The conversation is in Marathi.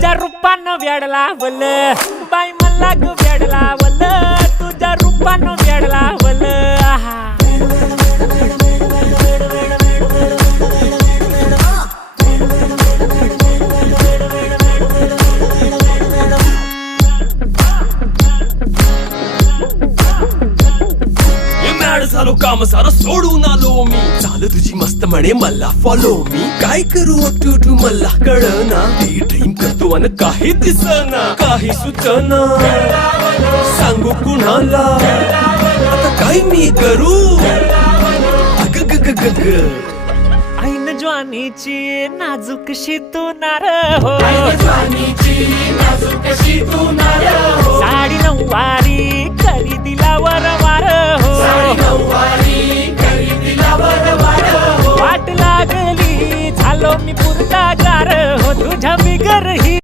तुझ्या रूपानं वेड लावल बाई मला ग वेड लावल तुझ्या रूपानं वेड लावल आहा झालो काम सारं सोडून आलो मी चाल तुझी मस्त म्हणे मला फॉलो मी काय करू टू मला कळना ती ड्रीम करतो अन काही दिसना काही सुचना सांगू कुणाला आता काय मी करू अग ग ग ग ग ऐन ज्वानीची नाजूकशी तू नार हो साडी नऊवारी करी दिला वरवार हो वाट लागली झालो मी पुरता गार हो तुझ्या बिगर ही